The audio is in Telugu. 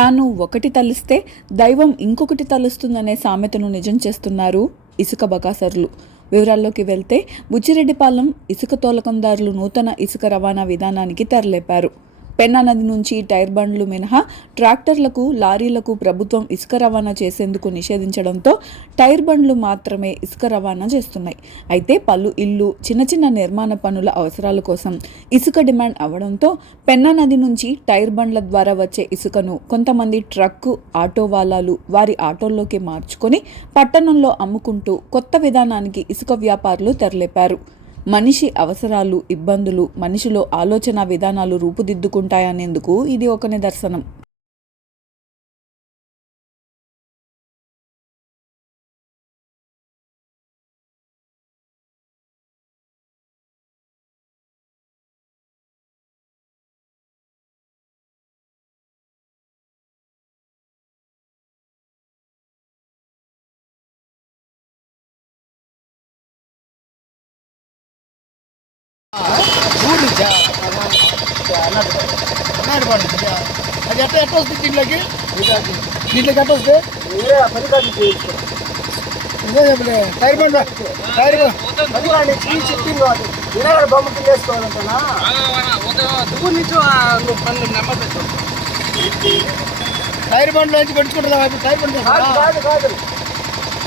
తాను ఒకటి తలిస్తే దైవం ఇంకొకటి తలుస్తుందనే సామెతను నిజం చేస్తున్నారు ఇసుక బకాసర్లు. వివరాల్లోకి వెళ్తే బుచ్చిరెడ్డిపాలెం ఇసుక తోలకందారులు నూతన ఇసుక రవాణా విధానానికి తెరలేపారు. పెన్నా నది నుంచి టైర్ బండ్లు మినహా ట్రాక్టర్లకు లారీలకు ప్రభుత్వం ఇసుక రవాణా చేసేందుకు నిషేధించడంతో టైర్ బండ్లు మాత్రమే ఇసుక రవాణా చేస్తున్నాయి. అయితే పలు ఇల్లు చిన్న చిన్న నిర్మాణ పనుల అవసరాల కోసం ఇసుక డిమాండ్ అవడంతో పెన్నా నది నుంచి టైర్ బండ్ల ద్వారా వచ్చే ఇసుకను కొంతమంది ట్రక్కు ఆటో వాలాలు వారి ఆటోల్లోకి మార్చుకొని పట్టణంలో అమ్ముకుంటూ కొత్త విధానానికి ఇసుక వ్యాపారులు తెరలేపారు. మనిషి అవసరాలు ఇబ్బందులు మనిషిలో ఆలోచన విధానాలు రూపుదిద్దుకుంటాయనేందుకు ఇది ఒక నిదర్శనం. అన్నాడు అది ఎట్లా ఎట్లా వస్తుంది దీంట్లోకి? దీంట్లోకి ఎట్లా వస్తే ఇదే చెప్పలే. టైర్ బండ్ టైర్ టైర్ బండ్. నుంచి పడుచుకుంటుందా టైర్ బండ్